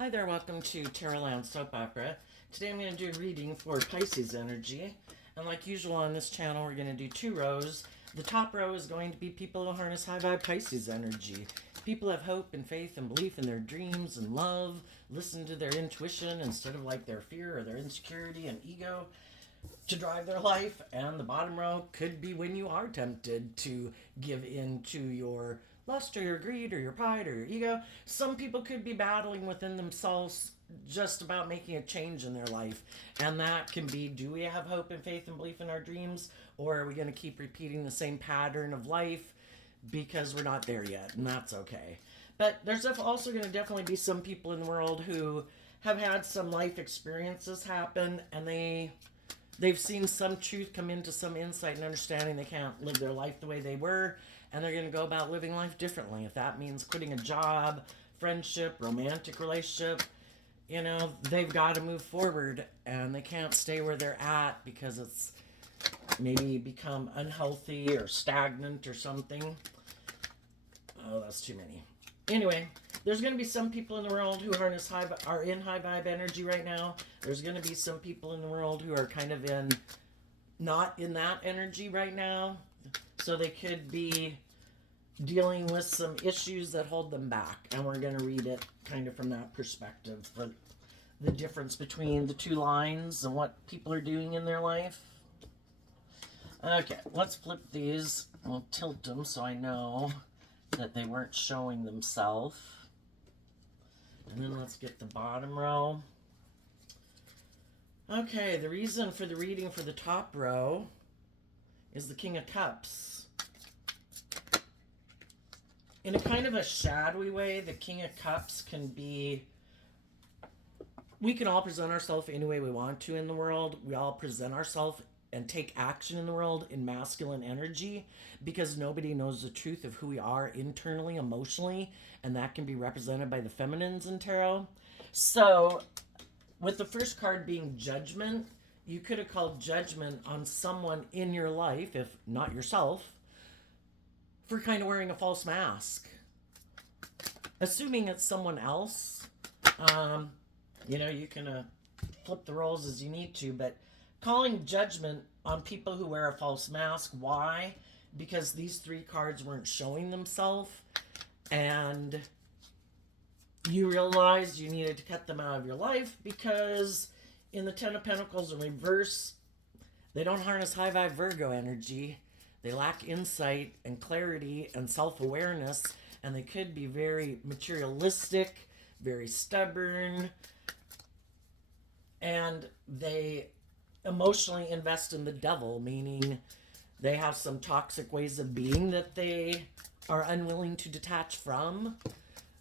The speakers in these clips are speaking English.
Hi there, welcome to Terrorland Soap Opera. Today I'm going to do a reading for Pisces energy. And like usual on this channel, we're going to do two rows. The top row is going to be people who harness high vibe Pisces energy. People have hope and faith and belief in their dreams and love, listen to their intuition instead of like their fear or their insecurity and ego to drive their life. And the bottom row could be when you are tempted to give in to your lust or your greed or your pride or your ego. Some people could be battling within themselves just about making a change in their life. And that can be, do we have hope and faith and belief in our dreams? Or are we going to keep repeating the same pattern of life because we're not there yet? And that's okay. But there's also going to definitely be some people in the world who have had some life experiences happen, and they've seen some truth come into some insight and understanding they can't live their life the way they were, and they're going to go about living life differently. If that means quitting a job, friendship, romantic relationship, they've got to move forward, and they can't stay where they're at because it's maybe become unhealthy or stagnant or something. Oh, that's too many. Anyway, there's going to be some people in the world who are in high vibe energy right now. There's going to be some people in the world who are kind of not in that energy right now. So they could be dealing with some issues that hold them back. And we're going to read it kind of from that perspective for the difference between the two lines and what people are doing in their life. Okay, let's flip these. I'll tilt them so I know that they weren't showing themselves. And then let's get the bottom row. Okay, the reason for the reading for the top row is the King of Cups. In a kind of a shadowy way, the King of Cups can be, we can all present ourselves any way we want to in the world. We all present ourselves and take action in the world in masculine energy because nobody knows the truth of who we are internally, emotionally, and that can be represented by the feminines in tarot. So with the first card being Judgment, you could have called judgment on someone in your life, if not yourself, for kind of wearing a false mask. Assuming it's someone else, you can flip the roles as you need to, but calling judgment on people who wear a false mask. Why? Because these three cards weren't showing themselves, and you realized you needed to cut them out of your life because in the Ten of Pentacles in reverse, they don't harness high vibe Virgo energy. They lack insight and clarity and self-awareness, and they could be very materialistic, very stubborn, and they emotionally invest in the devil, meaning they have some toxic ways of being that they are unwilling to detach from.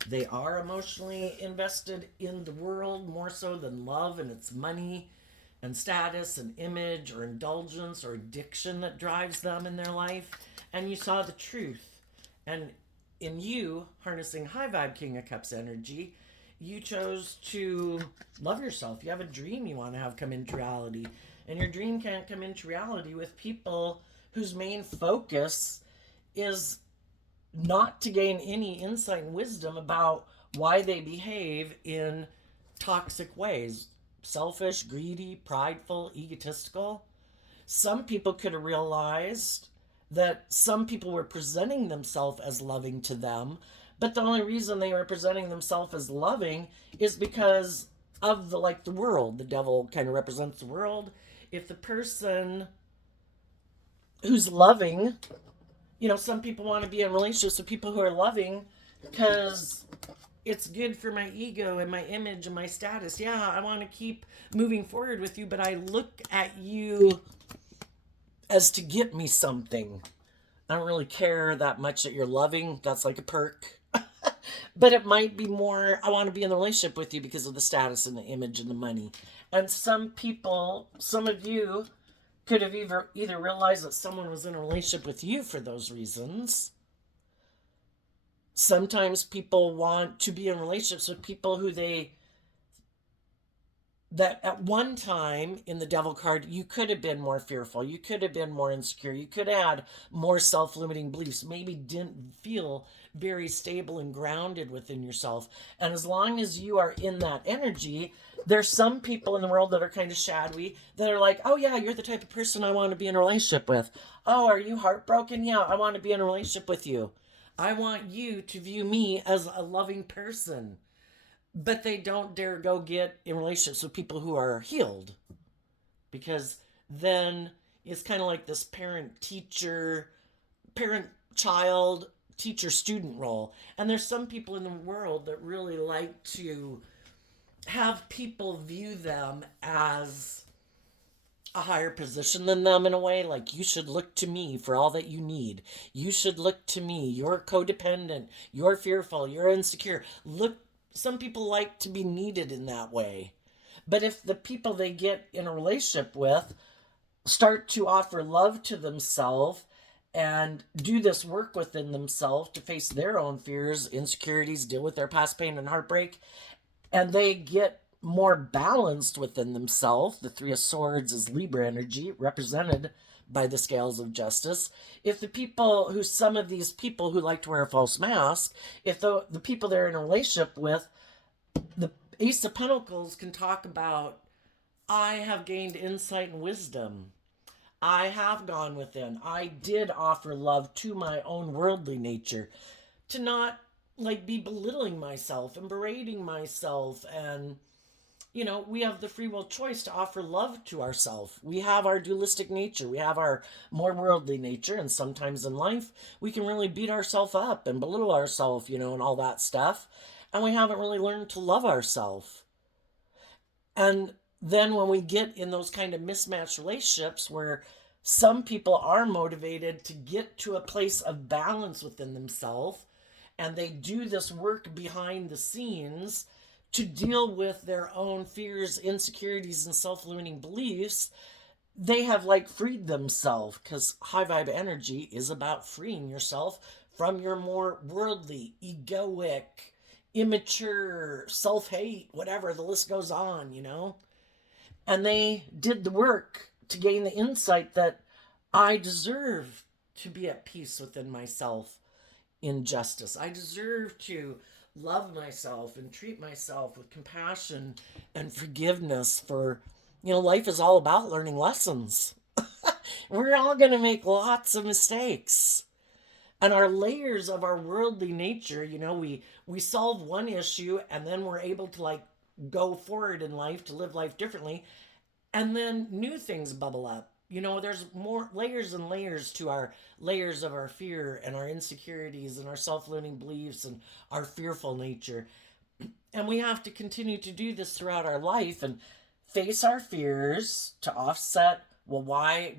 They are emotionally invested in the world more so than love and its money and status and image or indulgence or addiction that drives them in their life. And you saw the truth. And in you, harnessing high vibe King of Cups energy, you chose to love yourself. You have a dream you want to have come into reality. And your dream can't come into reality with people whose main focus is not to gain any insight and wisdom about why they behave in toxic ways. Selfish, greedy, prideful, egotistical. Some people could have realized that some people were presenting themselves as loving to them, but the only reason they were presenting themselves as loving is because of the world. The devil kind of represents the world. If the person who's loving, some people want to be in relationships with people who are loving because it's good for my ego and my image and my status. Yeah, I want to keep moving forward with you, but I look at you as to get me something. I don't really care that much that you're loving. That's like a perk. But it might be more, I want to be in the relationship with you because of the status and the image and the money. And some of you could have either realized that someone was in a relationship with you for those reasons. Sometimes people want to be in relationships with people who they that at one time in the devil card, you could have been more fearful. You could have been more insecure. You could have had more self limiting beliefs, maybe didn't feel very stable and grounded within yourself. And as long as you are in that energy, there's some people in the world that are kind of shadowy that are like, oh, yeah, you're the type of person I want to be in a relationship with. Oh, are you heartbroken? Yeah, I want to be in a relationship with you. I want you to view me as a loving person, but they don't dare go get in relationships with people who are healed, because then it's kind of like this parent child teacher student role. And there's some people in the world that really like to have people view them as a higher position than them, in a way, like, you should look to me for all that you need. You should look to me. You're codependent, you're fearful, you're insecure. Look, some people like to be needed in that way. But if the people they get in a relationship with start to offer love to themselves and do this work within themselves to face their own fears, insecurities, deal with their past pain and heartbreak, and they get more balanced within themselves. The Three of Swords is Libra energy, represented by the scales of justice. If the people who, some of these people who like to wear a false mask, if the people they're in a relationship with, the Ace of Pentacles can talk about, I have gained insight and wisdom. I have gone within. I did offer love to my own worldly nature, to not like be belittling myself and berating myself. And we have the free will choice to offer love to ourselves. We have our dualistic nature, we have our more worldly nature, and sometimes in life we can really beat ourselves up and belittle ourselves, and all that stuff. And we haven't really learned to love ourselves. And then when we get in those kind of mismatched relationships where some people are motivated to get to a place of balance within themselves, and they do this work behind the scenes to deal with their own fears, insecurities, and self-limiting beliefs, they have like freed themselves, because high vibe energy is about freeing yourself from your more worldly, egoic, immature, self-hate, whatever, the list goes on. And they did the work to gain the insight that I deserve to be at peace within myself in justice. I deserve to love myself and treat myself with compassion and forgiveness. For, life is all about learning lessons. We're all going to make lots of mistakes. And our layers of our worldly nature, we solve one issue and then we're able to like go forward in life to live life differently. And then new things bubble up. There's more layers and layers to our layers of our fear and our insecurities and our self-limiting beliefs and our fearful nature. And we have to continue to do this throughout our life and face our fears to offset, well, why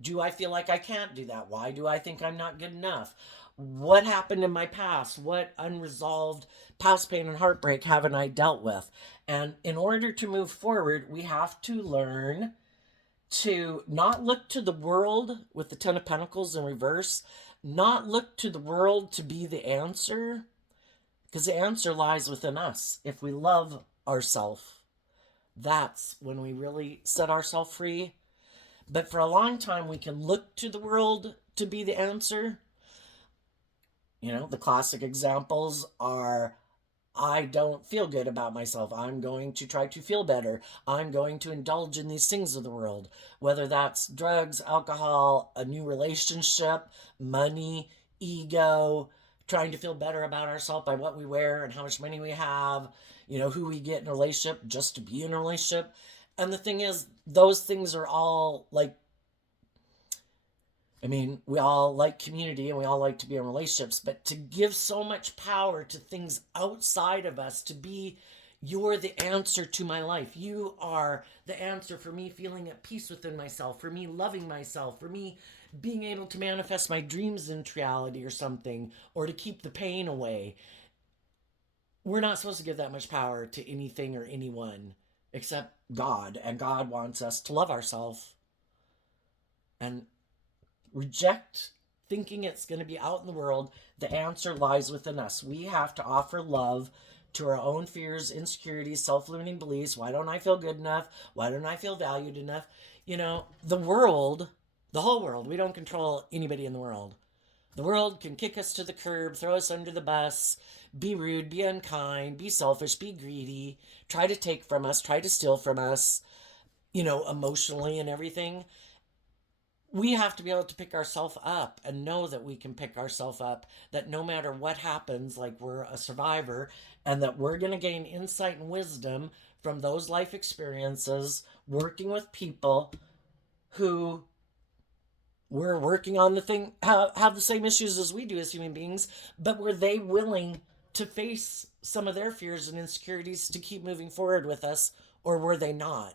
do I feel like I can't do that? Why do I think I'm not good enough? What happened in my past? What unresolved past pain and heartbreak haven't I dealt with? And in order to move forward, we have to learn to not look to the world with the Ten of Pentacles in reverse, not look to the world to be the answer, because the answer lies within us. If we love ourselves, that's when we really set ourselves free. But for a long time, we can look to the world to be the answer. The classic examples are, I don't feel good about myself. I'm going to try to feel better. I'm going to indulge in these things of the world, whether that's drugs, alcohol, a new relationship, money, ego, trying to feel better about ourselves by what we wear and how much money we have, who we get in a relationship just to be in a relationship. And the thing is, those things are all like, we all like community and we all like to be in relationships, but to give so much power to things outside of us, to be, you're the answer to my life. You are the answer for me feeling at peace within myself, for me loving myself, for me being able to manifest my dreams into reality or something, or to keep the pain away. We're not supposed to give that much power to anything or anyone except God, and God wants us to love ourselves and reject thinking it's going to be out in the world. The answer lies within us. We have to offer love to our own fears, insecurities, self-limiting beliefs. Why don't I feel good enough? Why don't I feel valued enough? You know, the world, the whole world, we don't control anybody in the world. The world can kick us to the curb, throw us under the bus, be rude, be unkind, be selfish, be greedy, try to take from us, try to steal from us, you know, emotionally and everything. We have to be able to pick ourselves up and know that we can pick ourselves up, that no matter what happens, like we're a survivor, and that we're going to gain insight and wisdom from those life experiences, working with people who were working on the thing, have the same issues as we do as human beings, but were they willing to face some of their fears and insecurities to keep moving forward with us, or were they not?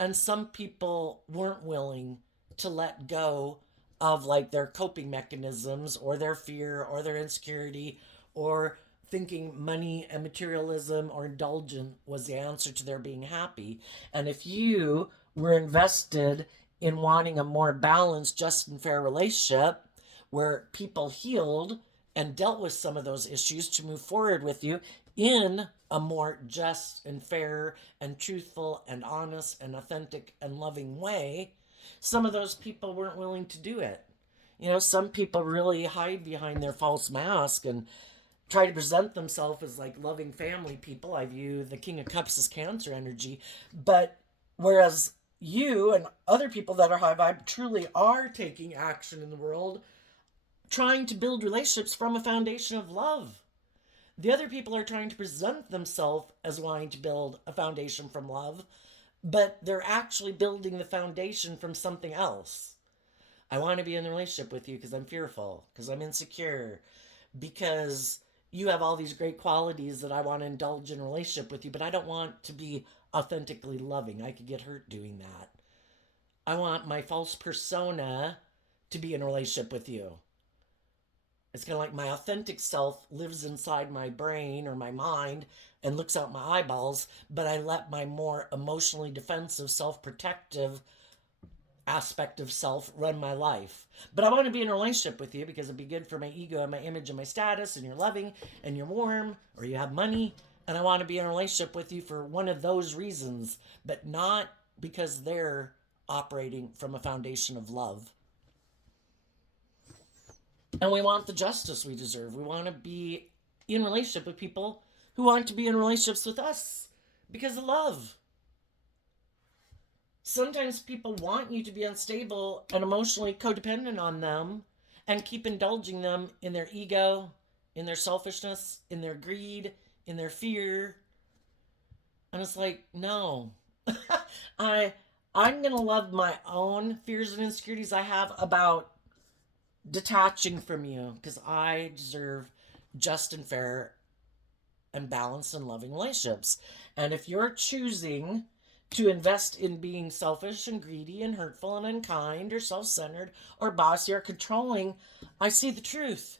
And some people weren't willing to let go of like their coping mechanisms or their fear or their insecurity, or thinking money and materialism or indulgent was the answer to their being happy. And if you were invested in wanting a more balanced, just and fair relationship where people healed and dealt with some of those issues to move forward with you in a more just and fair and truthful and honest and authentic and loving way, some of those people weren't willing to do it. You know, some people really hide behind their false mask and try to present themselves as like loving family people. I view the King of Cups as Cancer energy. But whereas you and other people that are high vibe truly are taking action in the world, trying to build relationships from a foundation of love. The other people are trying to present themselves as wanting to build a foundation from love, but they're actually building the foundation from something else. I want to be in a relationship with you because I'm fearful, because I'm insecure, because you have all these great qualities that I want to indulge in a relationship with you, but I don't want to be authentically loving. I could get hurt doing that. I want my false persona to be in a relationship with you. It's kind of like my authentic self lives inside my brain or my mind and looks out my eyeballs, but I let my more emotionally defensive, self-protective aspect of self run my life. But I want to be in a relationship with you because it'd be good for my ego and my image and my status, and you're loving and you're warm or you have money. And I want to be in a relationship with you for one of those reasons, but not because they're operating from a foundation of love. And we want the justice we deserve. We want to be in relationship with people who want to be in relationships with us because of love. Sometimes people want you to be unstable and emotionally codependent on them and keep indulging them in their ego, in their selfishness, in their greed, in their fear. And it's like, no. I'm going to love my own fears and insecurities I have about detaching from you because I deserve just and fair and balanced and loving relationships. And if you're choosing to invest in being selfish and greedy and hurtful and unkind or self-centered or bossy or controlling, I see the truth.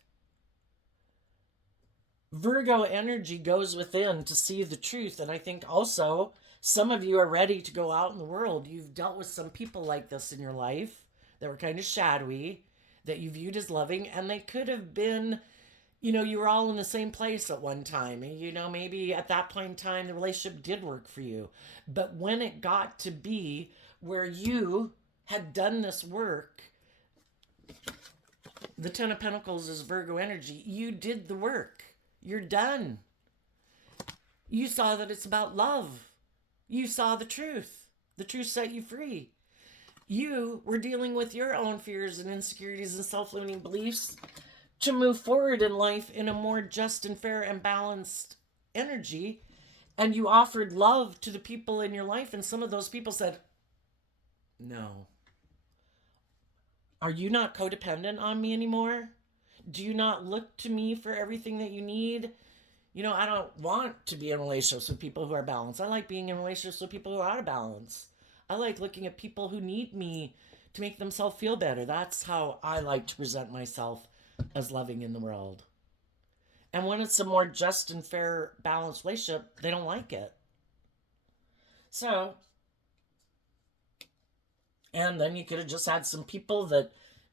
Virgo energy goes within to see the truth. And I think also some of you are ready to go out in the world. You've dealt with some people like this in your life that were kind of shadowy, that you viewed as loving, and they could have been, you know, you were all in the same place at one time. And, you know, maybe at that point in time, the relationship did work for you. But when it got to be where you had done this work, the Ten of Pentacles is Virgo energy. You did the work. You're done. You saw that it's about love. You saw the truth. The truth set you free. You were dealing with your own fears and insecurities and self-limiting beliefs to move forward in life in a more just and fair and balanced energy. And you offered love to the people in your life. And some of those people said, no. Are you not codependent on me anymore? Do you not look to me for everything that you need? You know, I don't want to be in relationships with people who are balanced. I like being in relationships with people who are out of balance. I like looking at people who need me to make themselves feel better. That's how I like to present myself as loving in the world. And when it's a more just and fair, balanced relationship, they don't like it. So, and then you could have just had some people that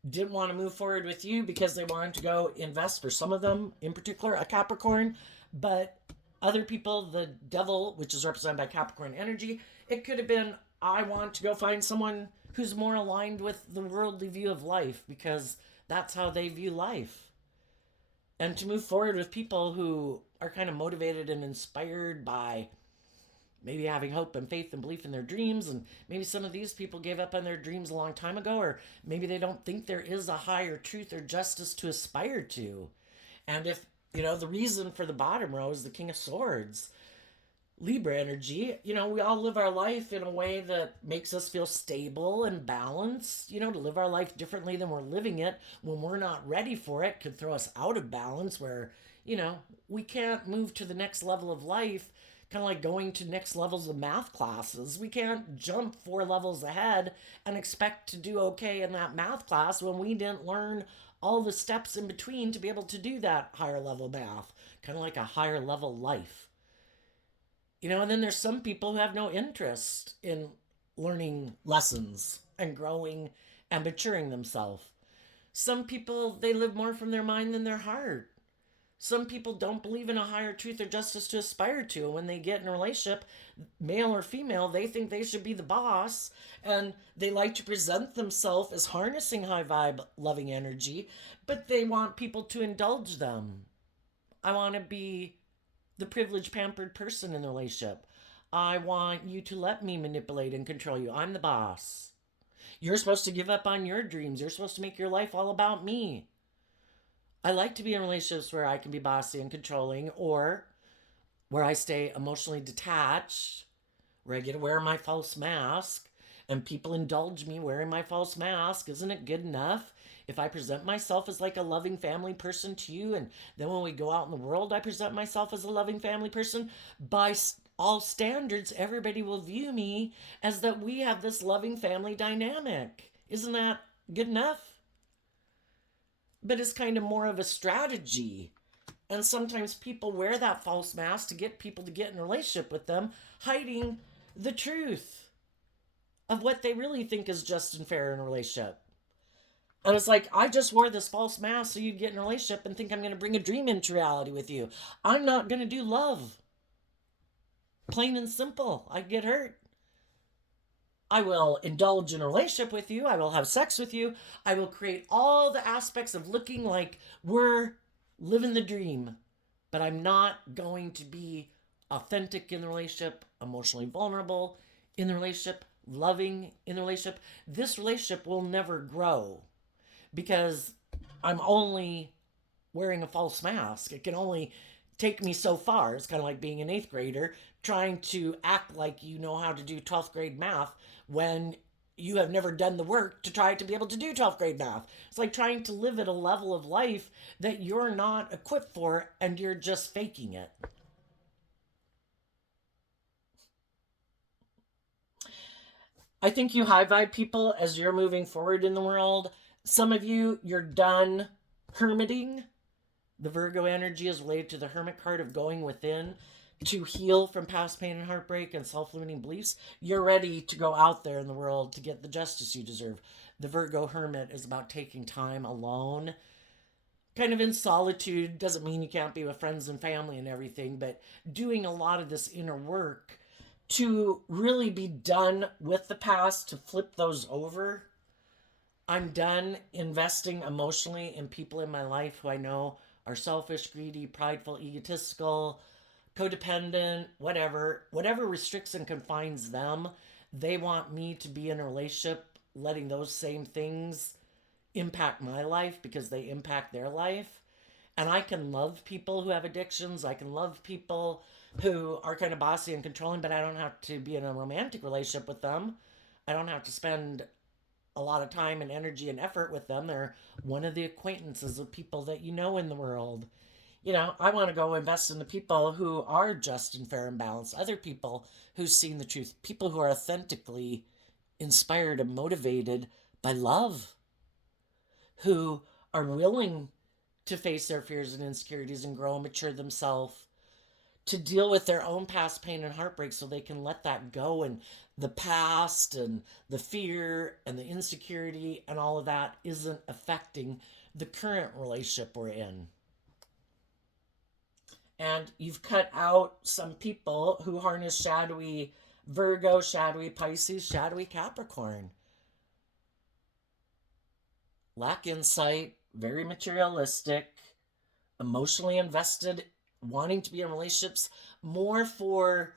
didn't want to move forward with you because they wanted to go invest, for some of them in particular, a Capricorn, but Other people, the devil, which is represented by Capricorn energy, it could have been, I want to go find someone who's more aligned with the worldly view of life because that's how they view life. And to move forward with people who are kind of motivated and inspired by maybe having hope and faith and belief in their dreams. And maybe some of these people gave up on their dreams a long time ago, or maybe they don't think there is a higher truth or justice to aspire to. And if, the reason for the bottom row is the King of Swords, Libra energy, we all live our life in a way that makes us feel stable and balanced. To live our life differently than we're living it when we're not ready for it could throw us out of balance where, we can't move to the next level of life, kind of like going to next levels of math classes. We can't jump 4 levels ahead and expect to do okay in that math class when we didn't learn all the steps in between to be able to do that higher level math, kind of like a higher level life. And then there's some people who have no interest in learning lessons and growing and maturing themselves. Some people, they live more from their mind than their heart. Some people don't believe in a higher truth or justice to aspire to. And when they get in a relationship, male or female, they think they should be the boss. And they like to present themselves as harnessing high vibe, loving energy, but they want people to indulge them. I want to be the privileged, pampered person in the relationship. I want you to let me manipulate and control you. I'm the boss. You're supposed to give up on your dreams. You're supposed to make your life all about me. I like to be in relationships where I can be bossy and controlling, or where I stay emotionally detached, where I get to wear my false mask and people indulge me wearing my false mask. Isn't it good enough if I present myself as like a loving family person to you, and then when we go out in the world I present myself as a loving family person? By all standards, everybody will view me as that we have this loving family dynamic. Isn't that good enough? But it's kind of more of a strategy. And sometimes people wear that false mask to get people to get in a relationship with them, hiding the truth of what they really think is just and fair in a relationship. And it's like, I just wore this false mask so you'd get in a relationship and think I'm going to bring a dream into reality with you. I'm not going to do love. Plain and simple. I get hurt. I will indulge in a relationship with you. I will have sex with you. I will create all the aspects of looking like we're living the dream. But I'm not going to be authentic in the relationship, emotionally vulnerable in the relationship, loving in the relationship. This relationship will never grow because I'm only wearing a false mask. It can only take me so far. It's kind of like being an 8th grader trying to act like you know how to do 12th grade math when you have never done the work to try to be able to do 12th grade math. It's like trying to live at a level of life that you're not equipped for and you're just faking it. I think you high vibe people as you're moving forward in the world. Some of you, you're done hermiting. The Virgo energy is related to the Hermit card of going within to heal from past pain and heartbreak and self-limiting beliefs. You're ready to go out there in the world to get the justice you deserve. The Virgo Hermit is about taking time alone, kind of in solitude. Doesn't mean you can't be with friends and family and everything, but doing a lot of this inner work to really be done with the past, to flip those over. I'm done investing emotionally in people in my life who I know are selfish, greedy, prideful, egotistical, codependent, whatever restricts and confines them. They want me to be in a relationship letting those same things impact my life because they impact their life. And I can love people who have addictions. I can love people who are kind of bossy and controlling, but I don't have to be in a romantic relationship with them. I don't have to spend a lot of time and energy and effort with them. They're one of the acquaintances of people that you know in the world. I want to go invest in the people who are just and fair and balanced, other people who've seen the truth, people who are authentically inspired and motivated by love, who are willing to face their fears and insecurities and grow and mature themselves, to deal with their own past pain and heartbreak so they can let that go, and the past and the fear and the insecurity and all of that isn't affecting the current relationship we're in. And you've cut out some people who harness shadowy Virgo, shadowy Pisces, shadowy Capricorn. Lack insight, very materialistic, emotionally invested, wanting to be in relationships more for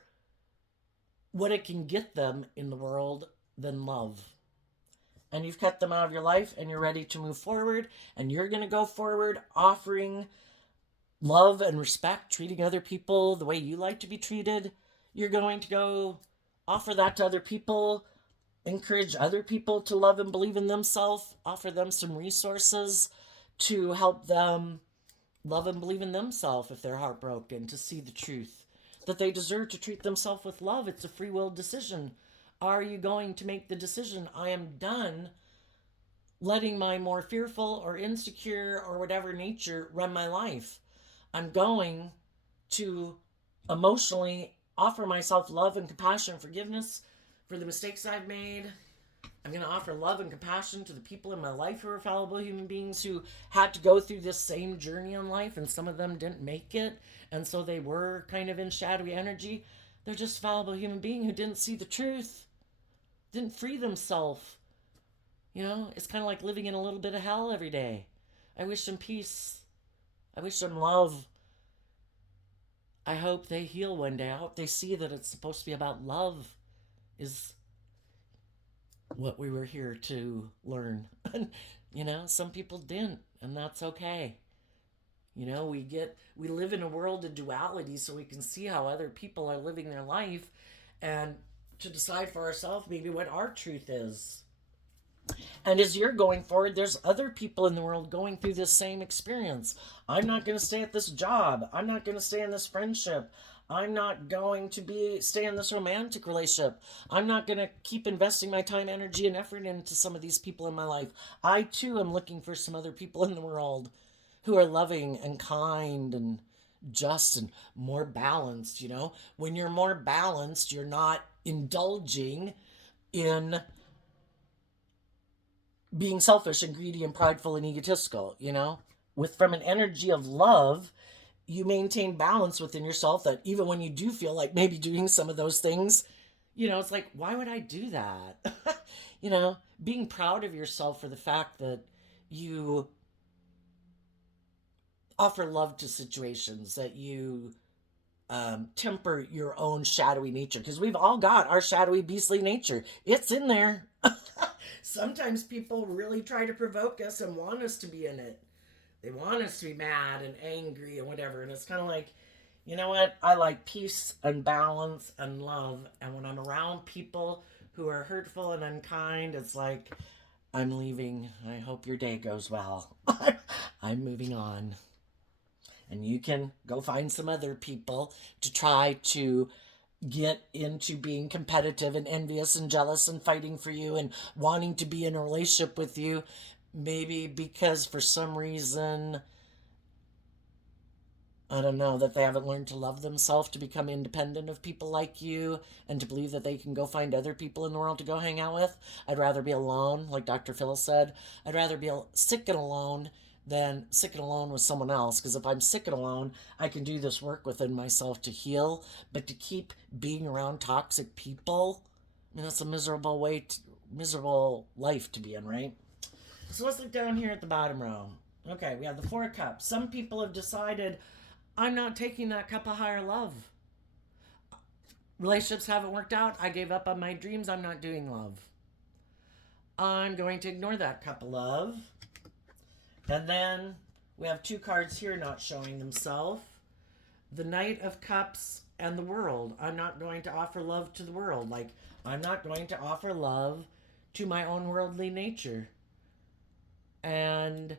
what it can get them in the world than love. And you've cut them out of your life and you're ready to move forward, and you're going to go forward offering love and respect, treating other people the way you like to be treated. You're going to go offer that to other people, encourage other people to love and believe in themselves, offer them some resources to help them love and believe in themselves if they're heartbroken, to see the truth that they deserve to treat themselves with love. It's a free will decision. Are you going to make the decision, I am done letting my more fearful or insecure or whatever nature run my life? I'm going to emotionally offer myself love and compassion and forgiveness for the mistakes I've made. I'm going to offer love and compassion to the people in my life who are fallible human beings who had to go through this same journey in life, and some of them didn't make it, and so they were kind of in shadowy energy. They're just fallible human being who didn't see the truth, didn't free themselves. You know, it's kind of like living in a little bit of hell every day. I wish them peace. I wish them love. I hope they heal one day. I hope they see that it's supposed to be about love, is what we were here to learn. You know, some people didn't, and that's okay. You know, we live in a world of duality, so we can see how other people are living their life and to decide for ourselves maybe what our truth is. And as you're going forward, there's other people in the world going through this same experience. I'm not going to stay at this job. I'm not going to stay in this friendship. I'm not going to stay in this romantic relationship. I'm not going to keep investing my time, energy, and effort into some of these people in my life. I too am looking for some other people in the world who are loving and kind and just and more balanced. You know, when you're more balanced, you're not indulging in being selfish and greedy and prideful and egotistical. You know, with from an energy of love, you maintain balance within yourself, that even when you do feel like maybe doing some of those things, you know, it's like, why would I do that? You know, being proud of yourself for the fact that you offer love to situations, that you temper your own shadowy nature, because we've all got our shadowy beastly nature. It's in there. Sometimes people really try to provoke us and want us to be in it. They want us to be mad and angry and whatever. And it's kind of like, you know what? I like peace and balance and love. And when I'm around people who are hurtful and unkind, it's like, I'm leaving. I hope your day goes well. I'm moving on. And you can go find some other people to try to get into being competitive and envious and jealous and fighting for you and wanting to be in a relationship with you. Maybe because for some reason, I don't know, that they haven't learned to love themselves, to become independent of people like you, and to believe that they can go find other people in the world to go hang out with. I'd rather be alone, like Dr. Phil said. I'd rather be sick and alone than sick and alone with someone else. Because if I'm sick and alone, I can do this work within myself to heal. But to keep being around toxic people, I mean, that's a miserable life to be in, right? So let's look down here at the bottom row. Okay, we have the Four of Cups. Some people have decided, I'm not taking that cup of higher love. Relationships haven't worked out. I gave up on my dreams. I'm not doing love. I'm going to ignore that cup of love. And then we have two cards here not showing themselves. The Knight of Cups and the World. I'm not going to offer love to the world. Like, I'm not going to offer love to my own worldly nature. And,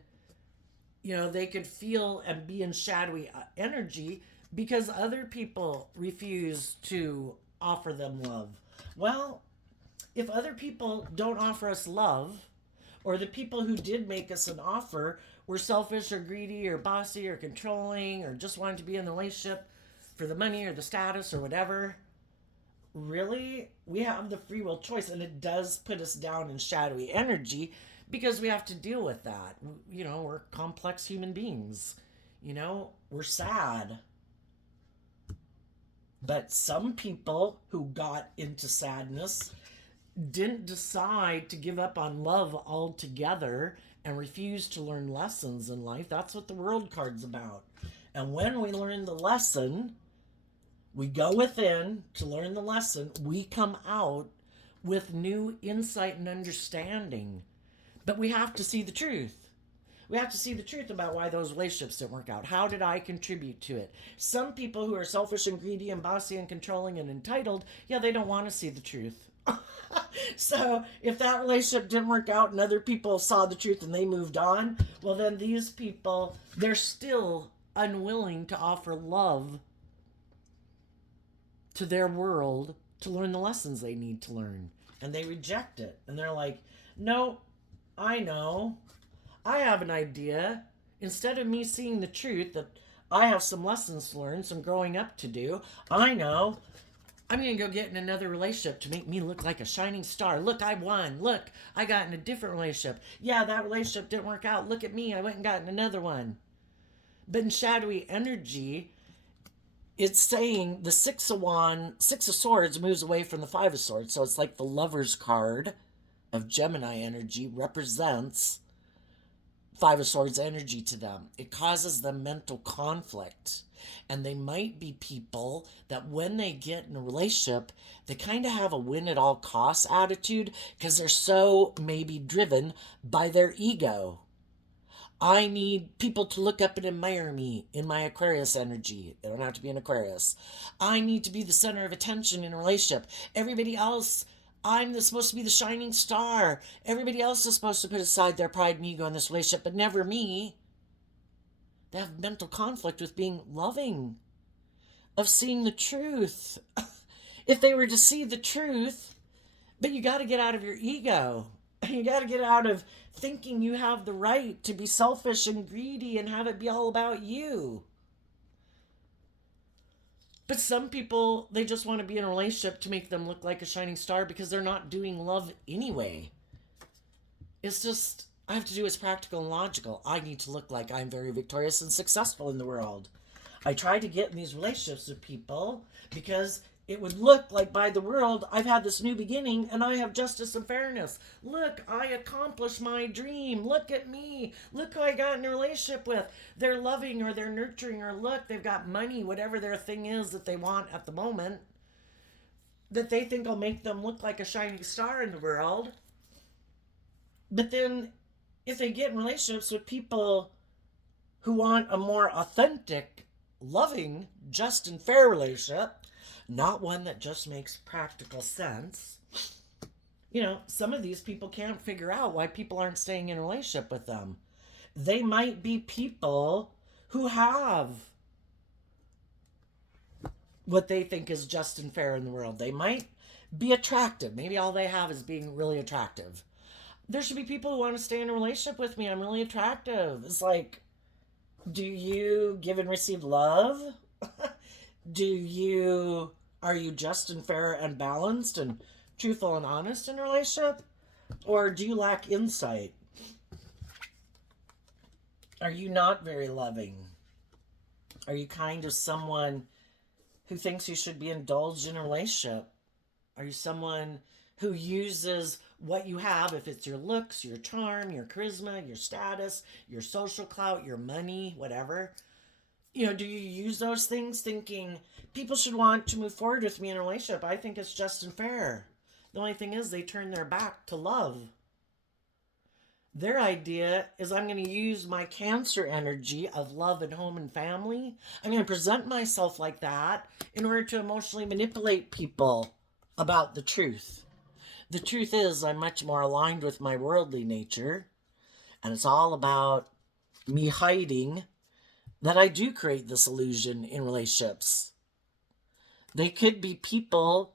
you know, they could feel and be in shadowy energy because other people refuse to offer them love. Well, if other people don't offer us love, or the people who did make us an offer were selfish or greedy or bossy or controlling or just wanted to be in the relationship for the money or the status or whatever, really, we have the free will choice, and it does put us down in shadowy energy because we have to deal with that. You know, we're complex human beings. You know, we're sad. But some people who got into sadness didn't decide to give up on love altogether and refuse to learn lessons in life. That's what the world card's about. And when we learn the lesson, we go within to learn the lesson, we come out with new insight and understanding. But we have to see the truth. We have to see the truth about why those relationships didn't work out. How did I contribute to it? Some people who are selfish and greedy and bossy and controlling and entitled, yeah, they don't want to see the truth. So if that relationship didn't work out and other people saw the truth and they moved on, well, then these people, they're still unwilling to offer love to their world to learn the lessons they need to learn. And they reject it. And they're like, no, I know. I have an idea. Instead of me seeing the truth that I have some lessons to learn, some growing up to do, I know I'm going to go get in another relationship to make me look like a shining star. Look, I won. Look, I got in a different relationship. Yeah, that relationship didn't work out. Look at me. I went and got in another one. But in shadowy energy, it's saying the Six of Swords moves away from the Five of Swords. So it's like the Lover's card of Gemini energy represents Five of Swords energy to them. It causes them mental conflict. And they might be people that when they get in a relationship, they kind of have a win at all costs attitude because they're so maybe driven by their ego. I need people to look up and admire me in my Aquarius energy. They don't have to be an Aquarius. I need to be the center of attention in a relationship. Everybody else, supposed to be the shining star. Everybody else is supposed to put aside their pride and ego in this relationship, but never me. They have mental conflict with being loving, of seeing the truth. If they were to see the truth, but you got to get out of your ego. You got to get out of thinking you have the right to be selfish and greedy and have it be all about you. But some people, they just want to be in a relationship to make them look like a shining star because they're not doing love anyway. It's just, I have to do what's practical and logical. I need to look like I'm very victorious and successful in the world. I try to get in these relationships with people because it would look like by the world, I've had this new beginning and I have justice and fairness. Look, I accomplished my dream. Look at me. Look who I got in a relationship with. They're loving or they're nurturing or look, they've got money, whatever their thing is that they want at the moment, that they think will make them look like a shining star in the world. But then if they get in relationships with people who want a more authentic, loving, just and fair relationship, not one that just makes practical sense. Some of these people can't figure out why people aren't staying in a relationship with them. They might be people who have what they think is just and fair in the world. They might be attractive. Maybe all they have is being really attractive. There should be people who want to stay in a relationship with me. I'm really attractive. It's like, do you give and receive love? Are you just and fair and balanced and truthful and honest in a relationship? Or do you lack insight? Are you not very loving? Are you kind of someone who thinks you should be indulged in a relationship? Are you someone who uses what you have, if it's your looks, your charm, your charisma, your status, your social clout, your money, whatever? Do you use those things thinking people should want to move forward with me in a relationship? I think it's just and fair. The only thing is they turn their back to love. Their idea is I'm going to use my Cancer energy of love and home and family. I'm going to present myself like that in order to emotionally manipulate people about the truth. The truth is I'm much more aligned with my worldly nature, and it's all about me hiding that I do create this illusion in relationships. They could be people,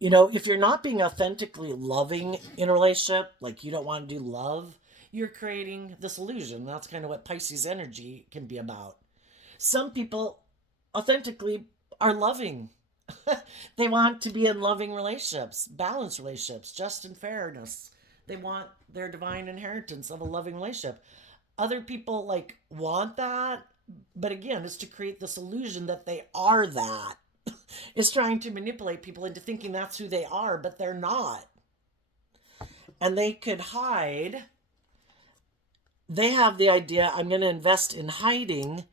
if you're not being authentically loving in a relationship, like you don't want to do love, you're creating this illusion. That's kind of what Pisces energy can be about. Some people authentically are loving. They want to be in loving relationships, balanced relationships, just and fairness. They want their divine inheritance of a loving relationship. Other people want that, but again, it's to create this illusion that they are that. is trying to manipulate people into thinking that's who they are, but they're not. And they could hide. They have the idea, I'm going to invest in hiding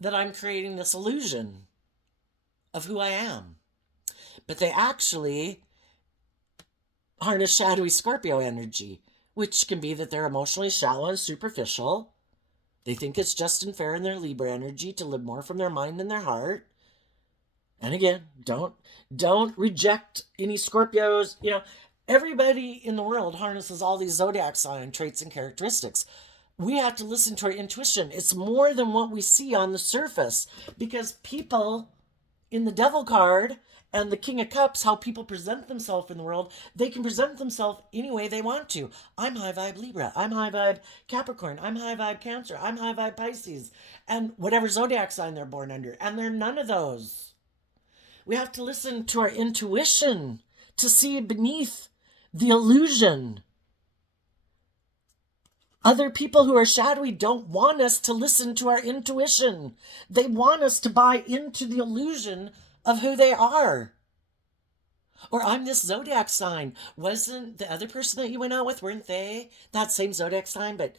that I'm creating this illusion of who I am. But they actually harness shadowy Scorpio energy, which can be that they're emotionally shallow and superficial. They think it's just and fair in their Libra energy to live more from their mind than their heart. And again, don't reject any Scorpios. Everybody in the world harnesses all these zodiac sign traits and characteristics. We have to listen to our intuition. It's more than what we see on the surface, because people in the Devil card and the King of Cups, how people present themselves in the world, they can present themselves any way they want to. I'm high vibe Libra. I'm high vibe Capricorn. I'm high vibe Cancer. I'm high vibe Pisces. And whatever zodiac sign they're born under. And they're none of those. We have to listen to our intuition to see beneath the illusion. Other people who are shadowy don't want us to listen to our intuition. They want us to buy into the illusion of who they are. Or I'm this zodiac sign. Wasn't the other person that you went out with, weren't they that same zodiac sign? But,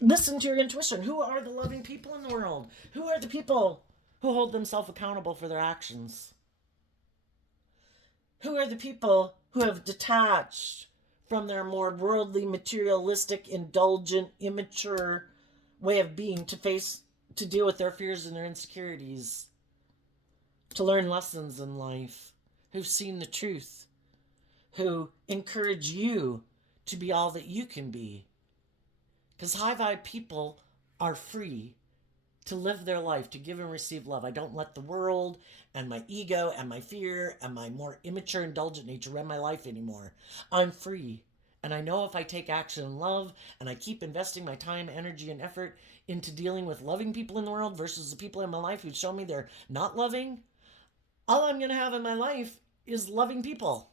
listen to your intuition. Who are the loving people in the world? Who are the people who hold themselves accountable for their actions? Who are the people who have detached from their more worldly, materialistic, indulgent, immature way of being to deal with their fears and their insecurities, to learn lessons in life, who've seen the truth, who encourage you to be all that you can be? Because high vibe people are free to live their life, to give and receive love. I don't let the world and my ego and my fear and my more immature, indulgent nature run my life anymore. I'm free. And I know if I take action in love and I keep investing my time, energy, and effort into dealing with loving people in the world versus the people in my life who show me they're not loving, all I'm going to have in my life is loving people.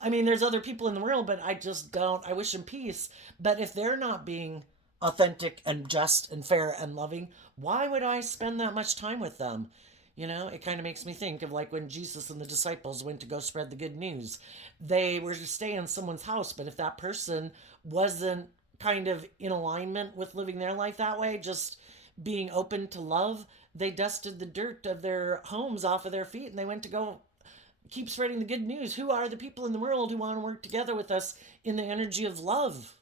I mean, there's other people in the world, but I just don't. I wish them peace. But if they're not being authentic and just and fair and loving, why would I spend that much time with them? It kind of makes me think of like when Jesus and the disciples went to go spread the good news. They were to stay in someone's house, but if that person wasn't kind of in alignment with living their life that way, just being open to love, they dusted the dirt of their homes off of their feet and they went to go keep spreading the good news. Who are the people in the world who want to work together with us in the energy of love?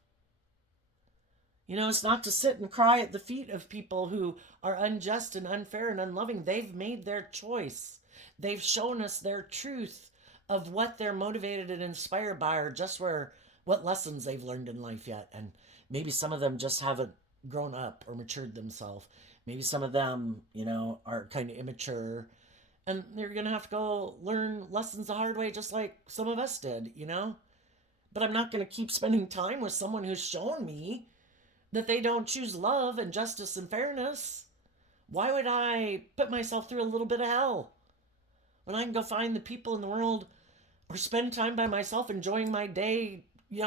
It's not to sit and cry at the feet of people who are unjust and unfair and unloving. They've made their choice. They've shown us their truth of what they're motivated and inspired by, or just what lessons they've learned in life yet. And maybe some of them just haven't grown up or matured themselves. Maybe some of them, are kind of immature. And they're going to have to go learn lessons the hard way, just like some of us did, But I'm not going to keep spending time with someone who's shown me that they don't choose love and justice and fairness. Why would I put myself through a little bit of hell when I can go find the people in the world or spend time by myself enjoying my day,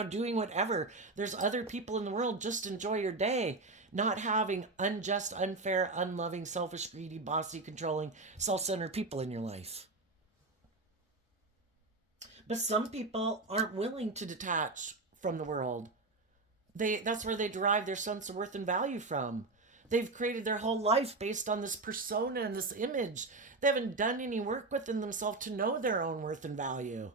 doing whatever? There's other people in the world. Just enjoy your day, not having unjust, unfair, unloving, selfish, greedy, bossy, controlling, self-centered people in your life. But some people aren't willing to detach from the world. That's where they derive their sense of worth and value from. They've created their whole life based on this persona and this image. They haven't done any work within themselves to know their own worth and value.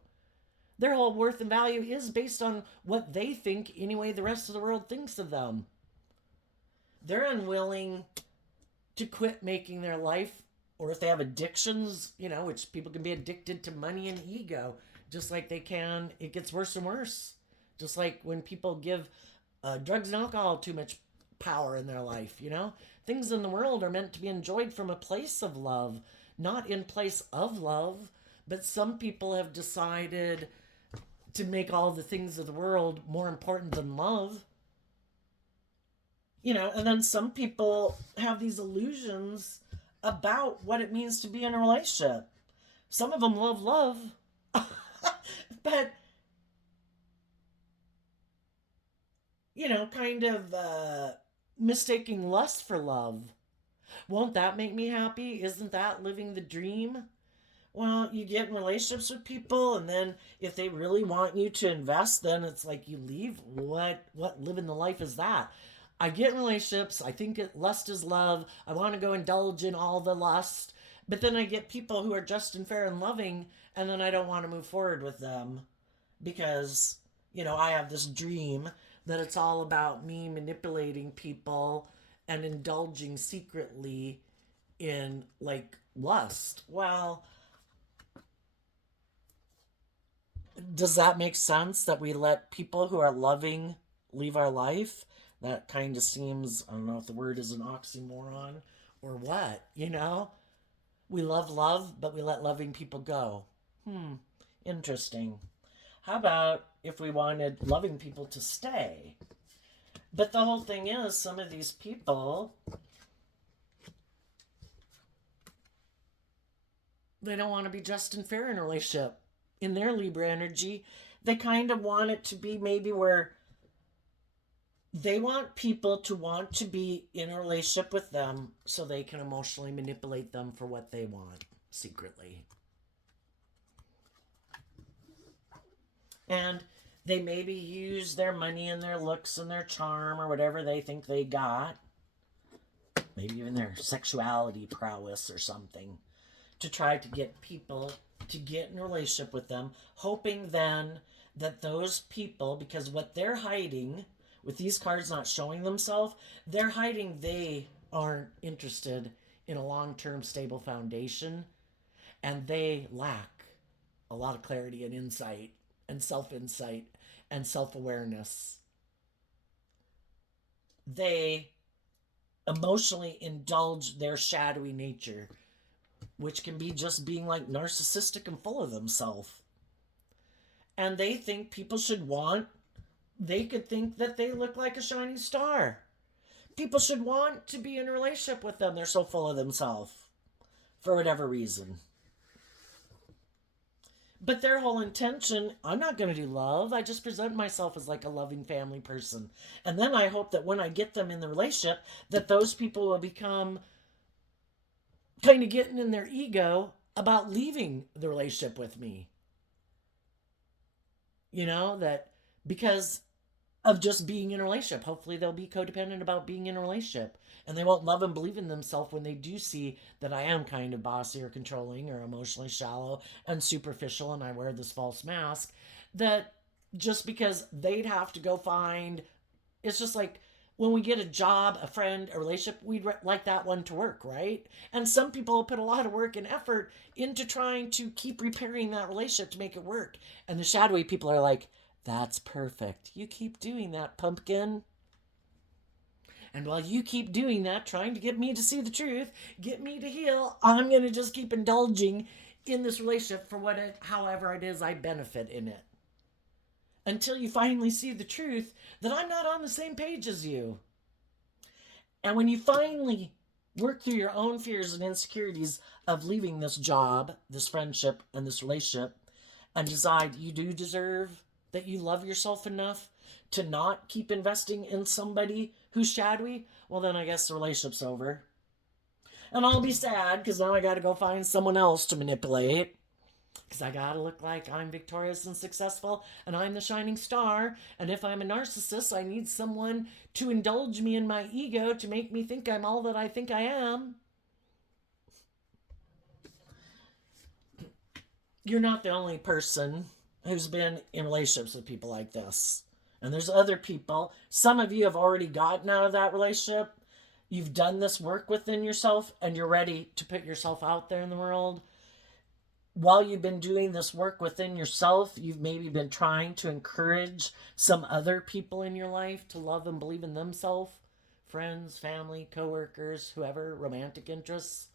Their whole worth and value is based on what they think anyway the rest of the world thinks of them. They're unwilling to quit making their life, or if they have addictions, which people can be addicted to money and ego, just like they can, it gets worse and worse. Just like when people give drugs and alcohol too much power in their life, Things in the world are meant to be enjoyed from a place of love, not in place of love. But some people have decided to make all the things of the world more important than love. And then some people have these illusions about what it means to be in a relationship. Some of them love, but kind of mistaking lust for love. Won't that make me happy? Isn't that living the dream? Well, you get in relationships with people, and then if they really want you to invest, then it's like you leave. What living the life is that? I get in relationships. I think lust is love. I want to go indulge in all the lust, but then I get people who are just and fair and loving, and then I don't want to move forward with them because I have this dream that it's all about me manipulating people and indulging secretly in like lust. Well, does that make sense that we let people who are loving leave our life? That kind of seems, I don't know if the word is an oxymoron or what. We love love, but we let loving people go. Interesting. How about if we wanted loving people to stay? But the whole thing is, some of these people, they don't want to be just and fair in a relationship. In their Libra energy, they kind of want it to be maybe where they want people to want to be in a relationship with them so they can emotionally manipulate them for what they want secretly. And they maybe use their money and their looks and their charm or whatever they think they got, maybe even their sexuality prowess or something, to try to get people to get in a relationship with them, hoping then that those people, because what they're hiding with these cards not showing themselves, they're hiding they aren't interested in a long-term stable foundation, and they lack a lot of clarity and insight and self-insight and self-awareness. They emotionally indulge their shadowy nature, which can be just being like narcissistic and full of themselves. And they think people should want, they could think that they look like a shining star. People should want to be in a relationship with them. They're so full of themselves for whatever reason. But their whole intention, I'm not going to do love. I just present myself as like a loving family person. And then I hope that when I get them in the relationship, that those people will become kind of getting in their ego about leaving the relationship with me. That because of just being in a relationship, hopefully they'll be codependent about being in a relationship. And they won't love and believe in themselves when they do see that I am kind of bossy or controlling or emotionally shallow and superficial and I wear this false mask. That just because they'd have to go find, it's just like when we get a job, a friend, a relationship, we'd like that one to work, right? And some people put a lot of work and effort into trying to keep repairing that relationship to make it work. And the shadowy people are like, that's perfect. You keep doing that, pumpkin. And while you keep doing that, trying to get me to see the truth, get me to heal, I'm going to just keep indulging in this relationship for however it is I benefit in it. Until you finally see the truth that I'm not on the same page as you. And when you finally work through your own fears and insecurities of leaving this job, this friendship, and this relationship, and decide you do deserve, that you love yourself enough to not keep investing in somebody who's shadowy, well, then I guess the relationship's over. And I'll be sad because now I got to go find someone else to manipulate. Because I gotta look like I'm victorious and successful and I'm the shining star. And if I'm a narcissist, I need someone to indulge me in my ego to make me think I'm all that I think I am. You're not the only person who's been in relationships with people like this. And there's other people. Some of you have already gotten out of that relationship. You've done this work within yourself and you're ready to put yourself out there in the world. While you've been doing this work within yourself, you've maybe been trying to encourage some other people in your life to love and believe in themselves. Friends, family, coworkers, whoever, romantic interests.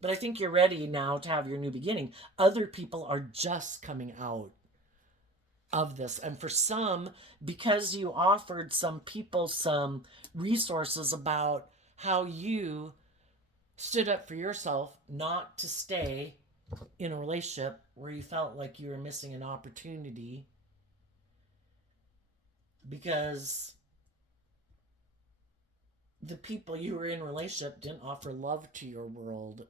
But I think you're ready now to have your new beginning. Other people are just coming out of this. And for some, because you offered some people some resources about how you stood up for yourself not to stay in a relationship where you felt like you were missing an opportunity because the people you were in a relationship didn't offer love to your world.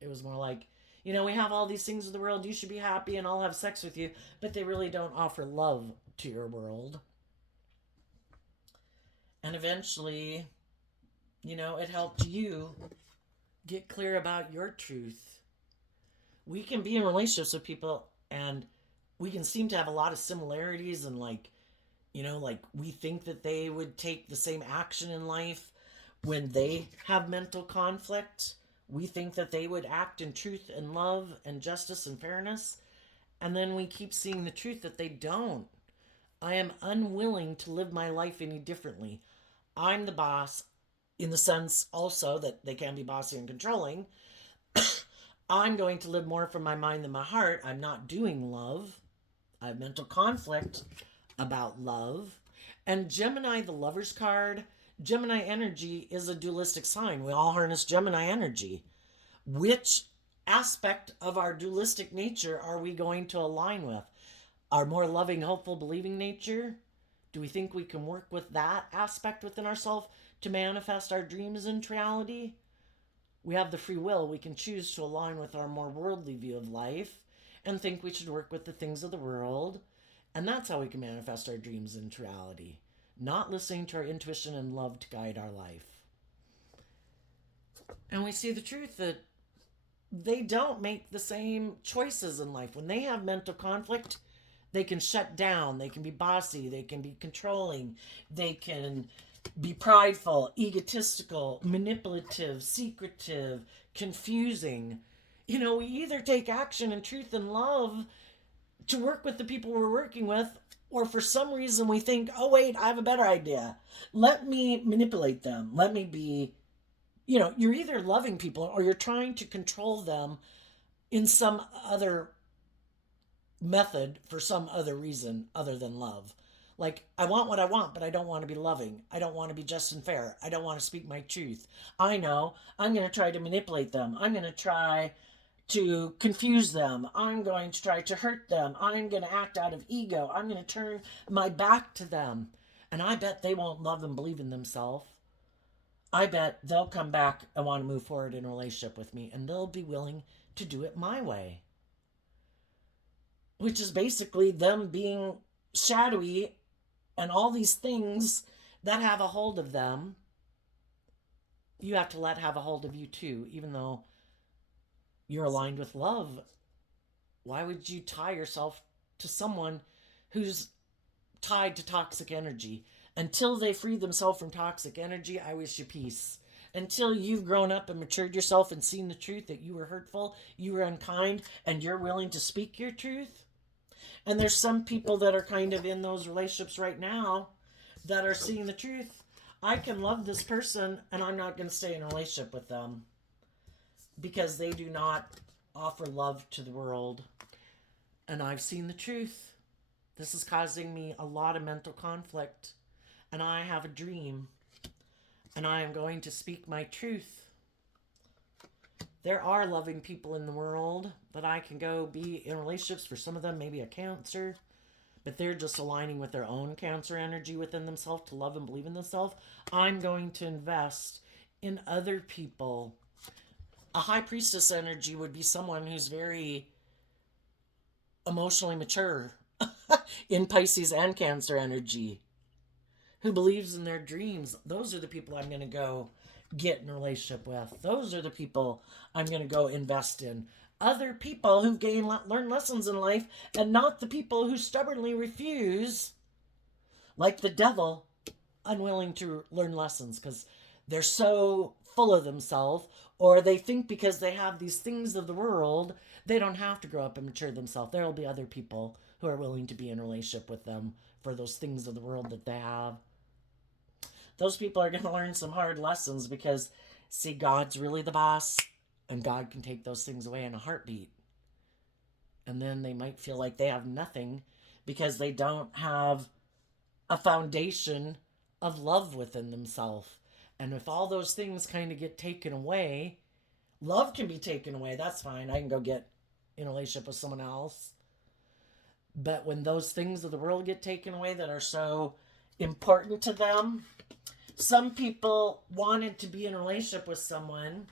It was more like You know, we have all these things in the world. You should be happy and I'll have sex with you. But they really don't offer love to your world. And eventually, you know, it helped you get clear about your truth. We can be in relationships with people and we can seem to have a lot of similarities and like, you know, like we think that they would take the same action in life when they have mental conflict. We think that they would act in truth and love and justice and fairness. And then we keep seeing the truth that they don't. I am unwilling to live my life any differently. I'm the boss in the sense also that they can be bossy and controlling. I'm going to live more from my mind than my heart. I'm not doing love. I have mental conflict about love. And Gemini, the lover's card, Gemini energy is a dualistic sign. We all harness Gemini energy. Which aspect of our dualistic nature are we going to align with? Our more loving, hopeful, believing nature? Do we think we can work with that aspect within ourselves to manifest our dreams into reality? We have the free will. We can choose to align with our more worldly view of life and think we should work with the things of the world. And that's how we can manifest our dreams into reality. Not listening to our intuition and love to guide our life. And we see the truth that they don't make the same choices in life. When they have mental conflict, they can shut down. They can be bossy. They can be controlling. They can be prideful, egotistical, manipulative, secretive, confusing. You know, we either take action in truth and love to work with the people we're working with, or for some reason we think, oh, wait, I have a better idea. Let me manipulate them. Let me be, you know, you're either loving people or you're trying to control them in some other method for some other reason other than love. Like, I want what I want, but I don't want to be loving. I don't want to be just and fair. I don't want to speak my truth. I know I'm going to try to manipulate them. I'm going to try to confuse them. I'm going to try to hurt them. I'm going to act out of ego. I'm going to turn my back to them. And I bet they won't love and believe in themselves. I bet they'll come back and want to move forward in a relationship with me, and they'll be willing to do it my way. Which is basically them being shadowy and all these things that have a hold of them. You have to let have a hold of you too, even though you're aligned with love. Why would you tie yourself to someone who's tied to toxic energy? Until they free themselves from toxic energy, I wish you peace. Until you've grown up and matured yourself and seen the truth that you were hurtful, you were unkind, and you're willing to speak your truth. And there's some people that are kind of in those relationships right now that are seeing the truth. I can love this person and I'm not going to stay in a relationship with them because they do not offer love to the world. And I've seen the truth. This is causing me a lot of mental conflict. And I have a dream. And I am going to speak my truth. There are loving people in the world that I can go be in relationships. For some of them, maybe a Cancer. But they're just aligning with their own Cancer energy within themselves to love and believe in themselves. I'm going to invest in other people. A High Priestess energy would be someone who's very emotionally mature in Pisces and Cancer energy, who believes in their dreams. Those are the people I'm going to go get in a relationship with. Those are the people I'm going to go invest in. Other people who've learned lessons in life, and not the people who stubbornly refuse, like the devil, unwilling to learn lessons because they're so full of themselves, or they think because they have these things of the world, they don't have to grow up and mature themselves. There will be other people who are willing to be in a relationship with them for those things of the world that they have. Those people are going to learn some hard lessons because, see, God's really the boss, and God can take those things away in a heartbeat. And then they might feel like they have nothing because they don't have a foundation of love within themselves. And if all those things kind of get taken away, love can be taken away. That's fine. I can go get in a relationship with someone else. But when those things of the world get taken away that are so important to them, some people wanted to be in a relationship with someone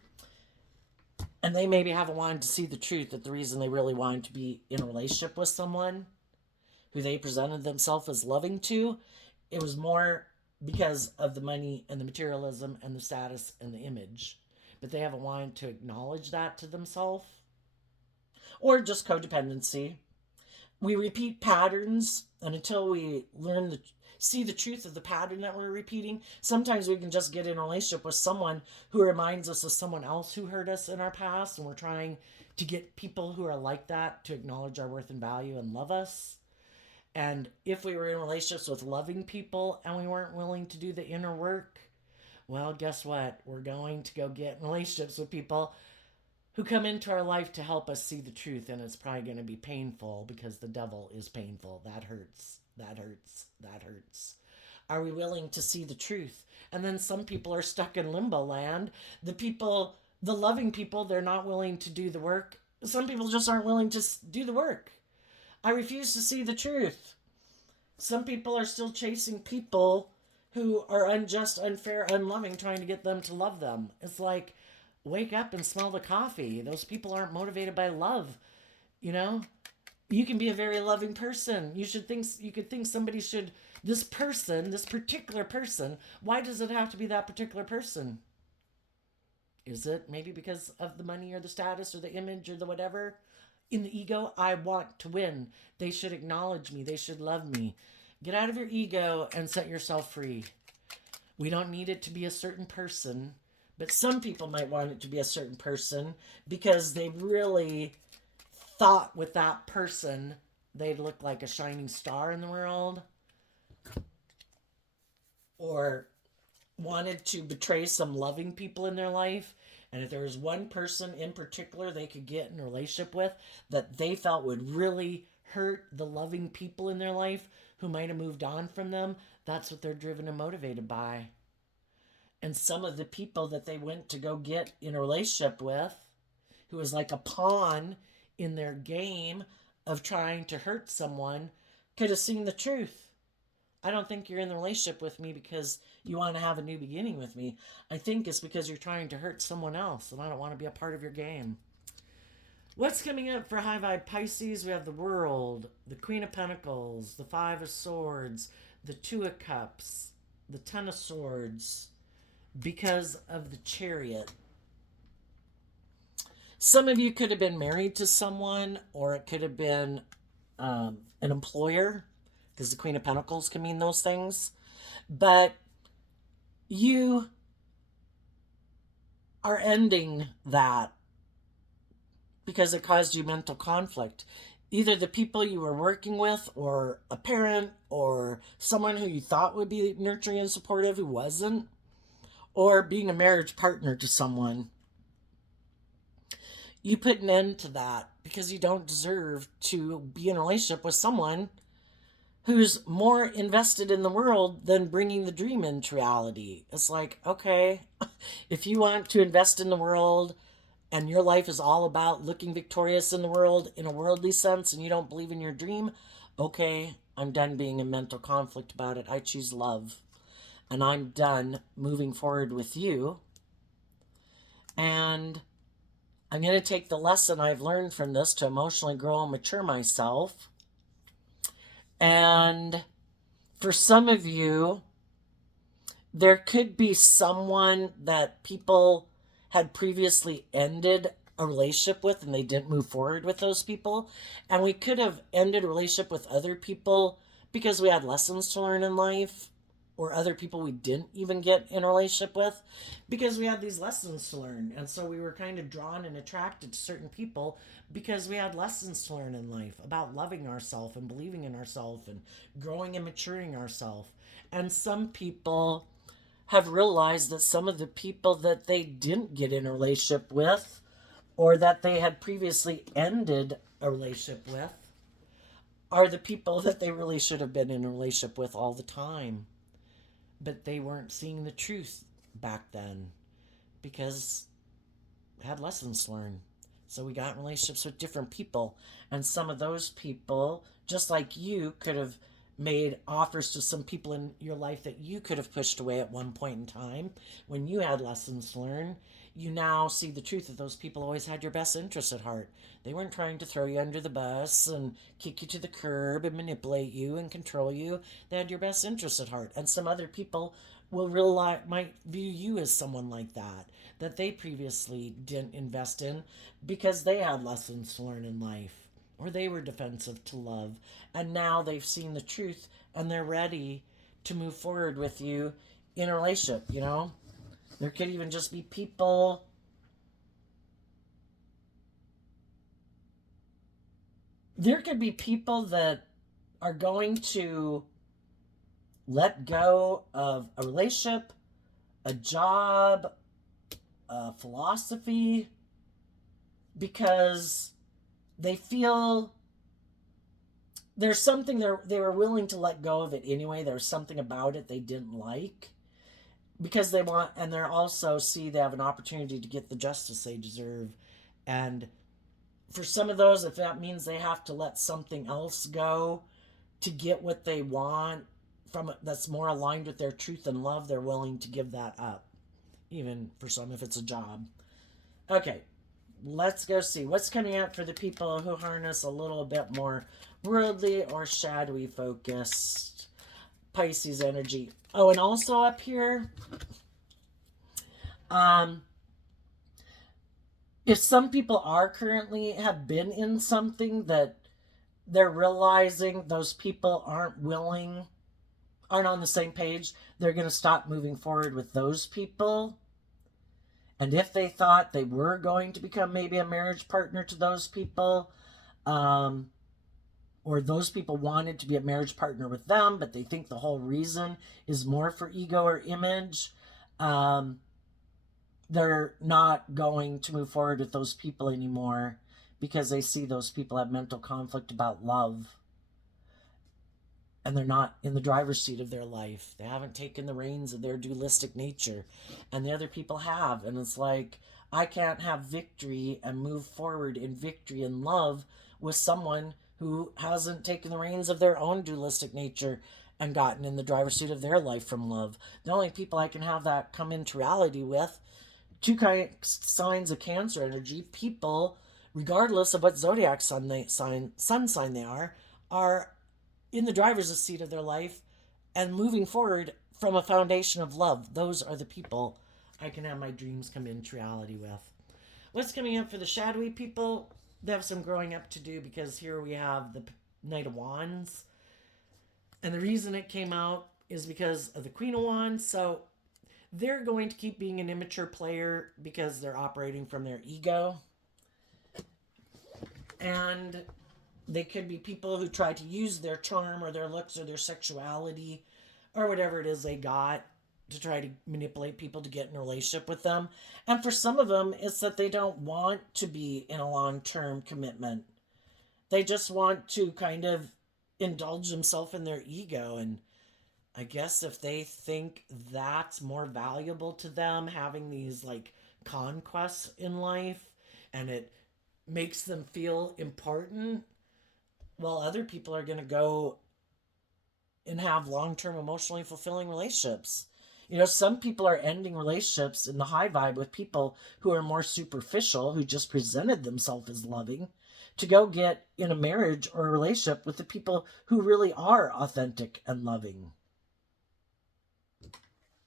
And they maybe haven't wanted to see the truth that the reason they really wanted to be in a relationship with someone who they presented themselves as loving to, it was more because of the money and the materialism and the status and the image. But they haven't wanted to acknowledge that to themselves. Or just codependency. We repeat patterns, and until we see the truth of the pattern that we're repeating, sometimes we can just get in a relationship with someone who reminds us of someone else who hurt us in our past, and we're trying to get people who are like that to acknowledge our worth and value and love us. And if we were in relationships with loving people and we weren't willing to do the inner work, well, guess what? We're going to go get in relationships with people who come into our life to help us see the truth, and it's probably going to be painful because the devil is painful. That hurts. That hurts. That hurts. Are we willing to see the truth? And then some people are stuck in limbo land. The loving people, they're not willing to do the work. Some people just aren't willing to do the work. I refuse to see the truth. Some people are still chasing people who are unjust, unfair, unloving, trying to get them to love them. It's like, wake up and smell the coffee. Those people aren't motivated by love. You know, you can be a very loving person. You could think somebody should, this particular person, why does it have to be that particular person? Is it maybe because of the money or the status or the image or the whatever? In the ego, I want to win. They should acknowledge me. They should love me. Get out of your ego and set yourself free. We don't need it to be a certain person, but some people might want it to be a certain person because they really thought with that person they'd look like a shining star in the world, or wanted to betray some loving people in their life. And if there was one person in particular they could get in a relationship with that they felt would really hurt the loving people in their life who might have moved on from them, that's what they're driven and motivated by. And some of the people that they went to go get in a relationship with, who was like a pawn in their game of trying to hurt someone, could have seen the truth. I don't think you're in the relationship with me because you want to have a new beginning with me. I think it's because you're trying to hurt someone else, and I don't want to be a part of your game. What's coming up for High Vibe Pisces? We have the World, the Queen of Pentacles, the Five of Swords, the Two of Cups, the Ten of Swords, because of the Chariot. Some of you could have been married to someone, or it could have been an employer, because the Queen of Pentacles can mean those things. But you are ending that because it caused you mental conflict. Either the people you were working with, or a parent, or someone who you thought would be nurturing and supportive who wasn't, or being a marriage partner to someone. You put an end to that because you don't deserve to be in a relationship with someone who's more invested in the world than bringing the dream into reality. It's like, okay, if you want to invest in the world and your life is all about looking victorious in the world in a worldly sense and you don't believe in your dream, okay, I'm done being in mental conflict about it. I choose love. And I'm done moving forward with you. And I'm going to take the lesson I've learned from this to emotionally grow and mature myself. And for some of you, there could be someone that people had previously ended a relationship with and they didn't move forward with those people. And we could have ended a relationship with other people because we had lessons to learn in life, or other people we didn't even get in a relationship with because we had these lessons to learn. And so we were kind of drawn and attracted to certain people because we had lessons to learn in life about loving ourselves and believing in ourselves and growing and maturing ourselves. And some people have realized that some of the people that they didn't get in a relationship with, or that they had previously ended a relationship with, are the people that they really should have been in a relationship with all the time. But they weren't seeing the truth back then because we had lessons learned. So we got in relationships with different people. And some of those people, just like you, could have made offers to some people in your life that you could have pushed away at one point in time when you had lessons learned. you now see the truth that those people always had your best interest at heart. They weren't trying to throw you under the bus and kick you to the curb and manipulate you and control you. They had your best interest at heart. And some other people will realize, might view you as someone like that they previously didn't invest in because they had lessons to learn in life or they were defensive to love. And now they've seen the truth and they're ready to move forward with you in a relationship, you know? There could even just be people. There could be people that are going to let go of a relationship, a job, a philosophy, because they feel there's something they were willing to let go of it anyway. There's something about it they didn't like because they want, and they're also see they have an opportunity to get the justice they deserve. And for some of those, if that means they have to let something else go to get what they want from that's more aligned with their truth and love, they're willing to give that up. Even for some, if it's a job. Okay, let's go see what's coming up for the people who harness a little bit more worldly or shadowy focused Pisces energy. Oh, and also up here, if some people are currently have been in something that they're realizing those people aren't on the same page, they're going to stop moving forward with those people. And if they thought they were going to become maybe a marriage partner to those people, or those people wanted to be a marriage partner with them, but they think the whole reason is more for ego or image, they're not going to move forward with those people anymore because they see those people have mental conflict about love. And they're not in the driver's seat of their life. They haven't taken the reins of their dualistic nature. And the other people have. And it's like, I can't have victory and move forward in victory and love with someone who hasn't taken the reins of their own dualistic nature and gotten in the driver's seat of their life from love. The only people I can have that come into reality with, two signs of Cancer energy, people, regardless of what zodiac sun sign they are in the driver's seat of their life and moving forward from a foundation of love. Those are the people I can have my dreams come into reality with. What's coming up for the shadowy people? They have some growing up to do because here we have the Knight of Wands. And the reason it came out is because of the Queen of Wands. So they're going to keep being an immature player because they're operating from their ego. And they could be people who try to use their charm or their looks or their sexuality or whatever it is they got to try to manipulate people to get in a relationship with them. And for some of them, it's that they don't want to be in a long-term commitment. They just want to kind of indulge themselves in their ego. And I guess if they think that's more valuable to them, having these like conquests in life, and it makes them feel important, well, other people are going to go and have long-term emotionally fulfilling relationships. You know, some people are ending relationships in the high vibe with people who are more superficial, who just presented themselves as loving, to go get in a marriage or a relationship with the people who really are authentic and loving.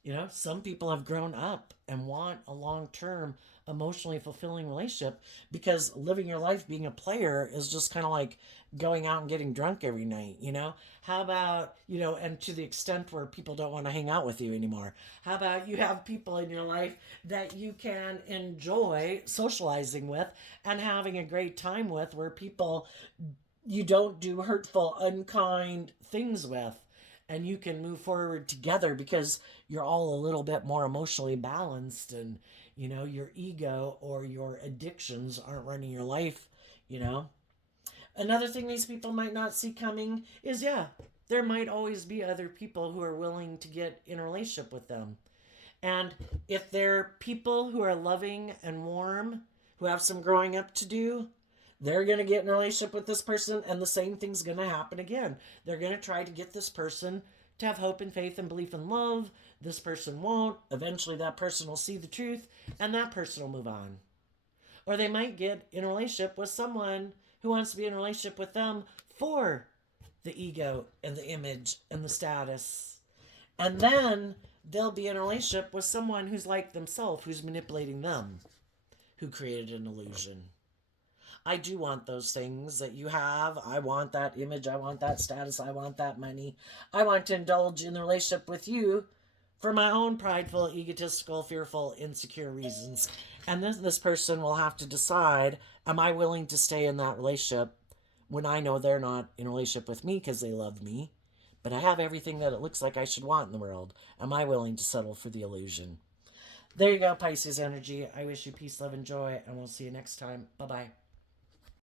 You know, some people have grown up and want a long-term emotionally fulfilling relationship because living your life being a player is just kind of like going out and getting drunk every night, you know? How about, you know, and to the extent where people don't want to hang out with you anymore. How about you have people in your life that you can enjoy socializing with and having a great time with, where people you don't do hurtful, unkind things with, and you can move forward together because you're all a little bit more emotionally balanced, and you know your ego or your addictions aren't running your life, you know. Another thing these people might not see coming is, yeah, there might always be other people who are willing to get in a relationship with them. And if they're people who are loving and warm, who have some growing up to do, they're going to get in a relationship with this person, and the same thing's going to happen again. They're going to try to get this person to have hope and faith and belief in love. This person won't. Eventually that person will see the truth and that person will move on. Or they might get in a relationship with someone who wants to be in a relationship with them for the ego and the image and the status. And then they'll be in a relationship with someone who's like themselves, who's manipulating them, who created an illusion. I do want those things that you have. I want that image. I want that status. I want that money. I want to indulge in the relationship with you for my own prideful, egotistical, fearful, insecure reasons. And then this person will have to decide, am I willing to stay in that relationship when I know they're not in a relationship with me because they love me, but I have everything that it looks like I should want in the world? Am I willing to settle for the illusion? There you go, Pisces energy. I wish you peace, love, and joy, and we'll see you next time. Bye-bye.